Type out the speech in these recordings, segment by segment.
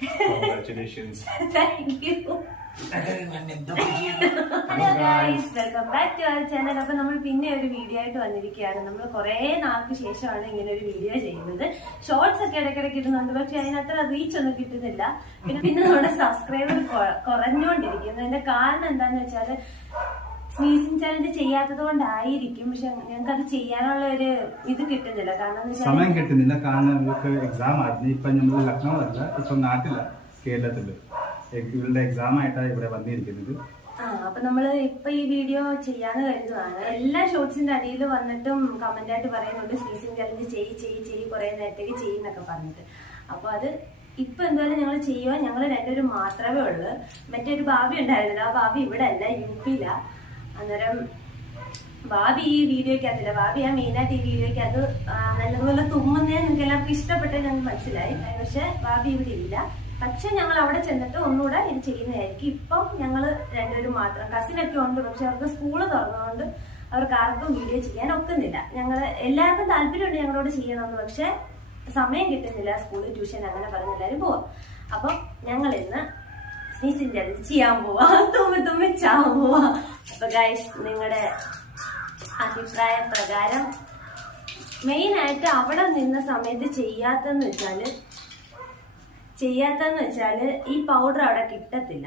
Congratulations. Thank you. Hello guys, welcome back to our channel. അപ്പൊ നമ്മൾ പിന്നെ ഒരു വീഡിയോ ആയിട്ട് വന്നിരിക്കുകയാണ്. നമ്മൾ കുറെ നാൾക്ക് ശേഷമാണ് ഇങ്ങനെ ഒരു വീഡിയോ ചെയ്യുന്നത്. ഷോർട്സ് ഒക്കെ ഇടയ്ക്കിടയ്ക്ക് ഇടുന്നുണ്ട്, പക്ഷെ അതിനത്ര റീച്ച് ഒന്നും കിട്ടുന്നില്ല. പിന്നെ നമ്മുടെ സബ്സ്ക്രൈബർ കുറഞ്ഞുകൊണ്ടിരിക്കുന്നു. അതിന്റെ കാരണം എന്താന്ന് വെച്ചാല് സ്നീസിംഗ് ചാലഞ്ച് ചെയ്യാത്തത് കൊണ്ടായിരിക്കും. പക്ഷെ ഞങ്ങൾക്ക് അത് ചെയ്യാനുള്ള ഒരു ഇത് കിട്ടുന്നില്ല. കാരണം സമയം കിട്ടുന്നില്ല. കാരണം ഇവർക്ക് എക്സാം ആയിരുന്നു. ഇപ്പൊ നമ്മൾ ലക്നൗ അല്ല, ഇപ്പൊ നാട്ടില, കേരളത്തില് ഇവരുടെ എക്സാം ആയിട്ടാണ് ഇവിടെ വന്നിരിക്കുന്നത്. അപ്പൊ നമ്മള് ഇപ്പൊ ഈ വീഡിയോ ചെയ്യാന്ന് കരുതുവാണ്. എല്ലാ ഷോർട്സിന്റെ അടിയിൽ വന്നിട്ടും കമന്റ് ആയിട്ട് പറയുന്നുണ്ട് സ്നീസിംഗ് ചാലഞ്ച് ചെയ്യ് കുറെ നേരത്തേക്ക് ചെയ്യുന്നൊക്കെ പറഞ്ഞിട്ട്. അപ്പൊ അത് ഇപ്പൊ എന്തായാലും ഞങ്ങൾ ചെയ്യുക. ഞങ്ങൾ രണ്ടുപേരും മാത്രമേ ഉള്ളൂ. മറ്റൊരു ഭാവി ഉണ്ടായിരുന്നില്ല. ആ ഭാവി ഇവിടെ അല്ല, UP-ല. അന്നേരം ഭാവി ഈ വീഡിയോക്കകത്തില്ല. ഭാവി ആ മെയിനായിട്ട് ഈ വീഡിയോക്കകത്ത് നല്ലതുപോലെ തുമ്മുന്നേ നിങ്ങൾക്ക് എല്ലാവർക്കും ഇഷ്ടപ്പെട്ടത് ഞങ്ങൾക്ക് മനസ്സിലായി. പക്ഷെ ഭാവി ഇവിടെ ഇല്ല. പക്ഷെ ഞങ്ങൾ അവിടെ ചെന്നിട്ട് ഒന്നുകൂടെ ഇത് ചെയ്യുന്നതായിരിക്കും. ഇപ്പം ഞങ്ങൾ രണ്ടുപേരും മാത്രം. കസിനൊക്കെ ഉണ്ട്, പക്ഷെ അവർക്ക് സ്കൂള് തുറന്നതുകൊണ്ട് അവർക്ക് ആർക്കും വീഡിയോ ചെയ്യാൻ ഒക്കുന്നില്ല. ഞങ്ങൾ എല്ലാവർക്കും താല്പര്യമുണ്ട് ഞങ്ങളോട് ചെയ്യണമെന്ന്, പക്ഷെ സമയം കിട്ടുന്നില്ല. സ്കൂള്, ട്യൂഷൻ അങ്ങനെ പറഞ്ഞ് എല്ലാവരും പോവാം. അപ്പം ഞങ്ങൾ ഇന്ന് സ്നീസിംഗ് ചാലഞ്ച് ചെയ്യാൻ പോവാ. തുമ്മി ചാവാൻ പോവാ. അപ്പൊ ഗൈസ്, നിങ്ങളുടെ അഭിപ്രായ പ്രകാരം മെയിനായിട്ട് അവിടെ നിന്ന സമയത്ത് ചെയ്യാത്തെന്ന് വെച്ചാല് ഈ പൗഡർ അവിടെ കിട്ടത്തില്ല.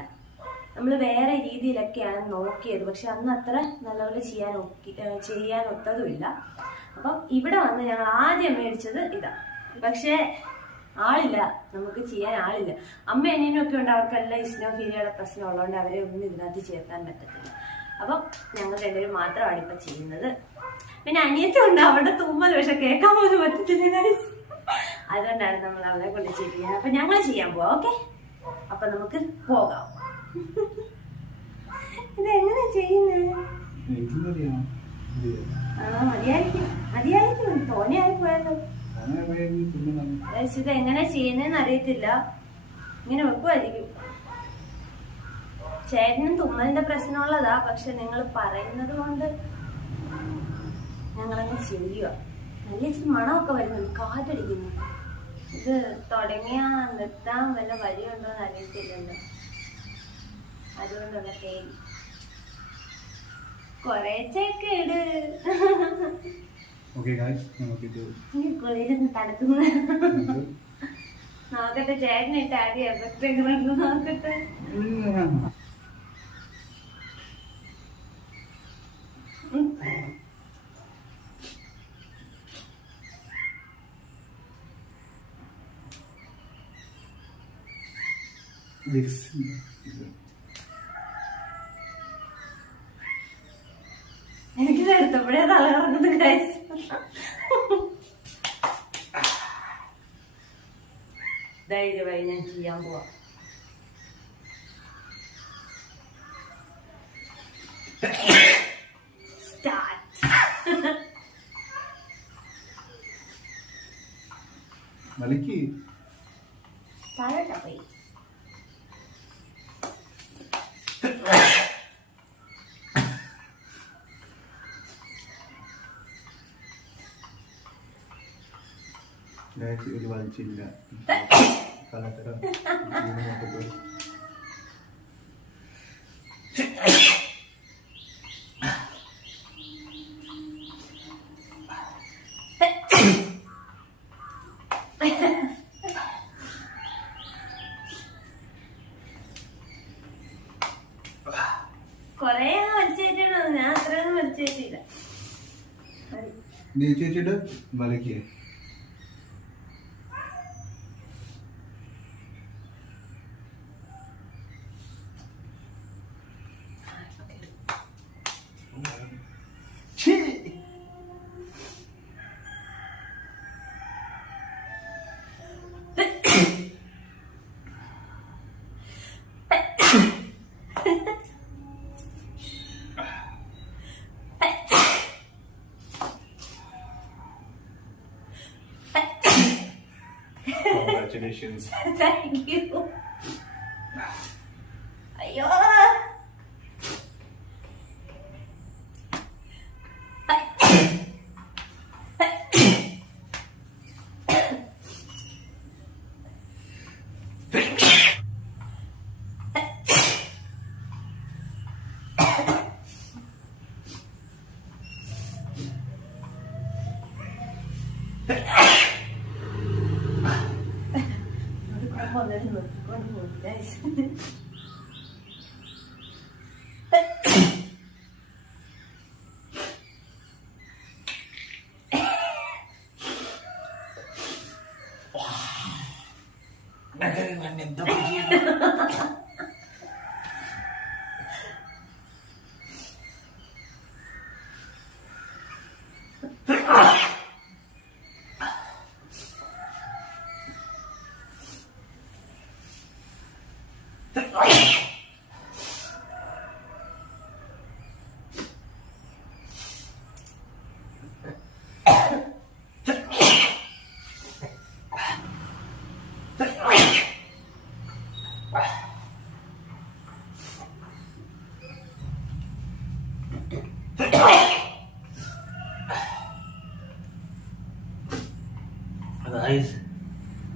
നമ്മൾ വേറെ രീതിയിലൊക്കെയാണ് നോക്കിയത്, പക്ഷെ അന്ന് അത്ര നല്ലപോലെ ചെയ്യാൻ ഒത്തതുമില്ല. അപ്പം ഇവിടെ വന്ന് ഞങ്ങൾ ആദ്യം മേടിച്ചത് ഇതാ. പക്ഷെ ആളില്ല, നമുക്ക് ചെയ്യാൻ ആളില്ല. അമ്മ അനിയനും ഒക്കെ ഉണ്ട്, അവർക്കെല്ലാം ഇസ്നോഫീലിയയുടെ പ്രശ്നം ഉള്ളതുകൊണ്ട് അവരെ ഒന്നും ഇതിനകത്ത് ചേർക്കാൻ പറ്റത്തില്ല. അപ്പം ഞങ്ങൾ രണ്ടുപേരും മാത്രമാണ് ഇപ്പം ചെയ്യുന്നത്. പിന്നെ അനിയത്തുണ്ട്, അവിടെ തുമ്മൽ, പക്ഷെ കേൾക്കാൻ പോലും പറ്റത്തില്ല. അതുകൊണ്ടാണ് നമ്മൾ അവളെ കൊണ്ട് ചെയ്യുന്നത്. അപ്പൊ ഞങ്ങൾ ചെയ്യാൻ പോവാം. ഓക്കെ, അപ്പൊ നമുക്ക് പോകാം. ഇതെങ്ങനെ ചെയ്യുന്നത്? മതിയായിരിക്കും തോനെയായി പോയല്ലോ. ഇത് എങ്ങനെ ചെയ്യുന്നതെന്ന് അറിയത്തില്ല. ഇങ്ങനെ വെക്കുമായിരിക്കും. ചേട്ടനും തുമ്മലിന്റെ പ്രശ്നമുള്ളതാ, പക്ഷെ നിങ്ങൾ പറയുന്നത് കൊണ്ട് ഞങ്ങളങ്ങ് ചെയ്യുക. നല്ല ഇച്ചിരി മണമൊക്കെ വരുന്നുണ്ട്, കാറ്റടിക്കുന്നു. ഇത് തുടങ്ങിയാ നിർത്താൻ വല്ല വഴിയുണ്ടോ എന്ന് അറിയത്തില്ലല്ലോ. അതുകൊണ്ടുള്ള പേര് കുറേച്ചൊക്കെ ഇട്. കുളിരുന്ന് തണുക്കുന്നു. നോക്കട്ടെ, ചേട്ടനിട്ട് ആദ്യം എഫക്റ്റ് നോക്കട്ടെ. എനിക്കിത് എടുത്തപ്പോഴേ തല കറങ്ങുന്നത് ഗൈസ്. ധൈര്യമായി ഞാൻ ചെയ്യാൻ പോവാ. താഴോട്ടാ പോയി. ഒരു വലിച്ചില്ല. കൊറേ വലിച്ചേറ്റാണോ? ഞാൻ അത്രയൊന്നും വലിച്ചേറ്റില്ല. ചേച്ചിട്ട് വലിക്കേ. Congratulations. Thank you. Ayun. Thank you. വന്നിട്ട് നോക്കിക്കൊണ്ട് പോകില്ല.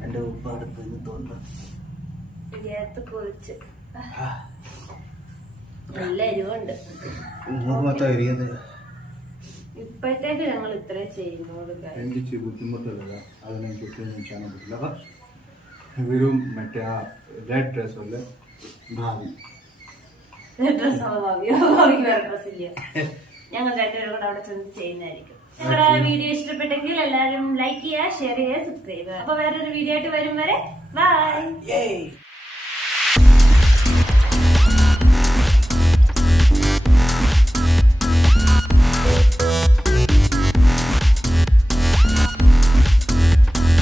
എന്റെ ഉപ്പ അടുത്ത് തോന്നുന്നു കുറിച്ച് നല്ല എരിവുണ്ട്. മൊത്തം എരിയുന്നത് ഇപ്പോഴത്തേക്ക് ഞങ്ങൾ ഇത്രേ ചെയ്യുന്നുള്ളൂ. എനിക്ക് ബുദ്ധിമുട്ടില്ല, അതിനെനിക്ക് ഒട്ടും ചെയ്യാൻ പറ്റില്ല. ഇവരും മറ്റേ ആ റെഡ് ഡ്രസ് അല്ലേ ഭാവി ഡ്രസ്സില്ല. ഞങ്ങൾ രണ്ടുപേരും കൂടെ അവിടെ ചെന്ന് ചെയ്യുന്നതായിരിക്കും. ഞങ്ങളുടെ വീഡിയോ ഇഷ്ടപ്പെട്ടെങ്കിൽ എല്ലാവരും ലൈക്ക് ചെയ്യുക, ഷെയർ ചെയ്യുക, സബ്സ്ക്രൈബ് ചെയ്യുക. അപ്പൊ വേറൊരു വീഡിയോ ആയിട്ട് വരും വരെ ബൈ.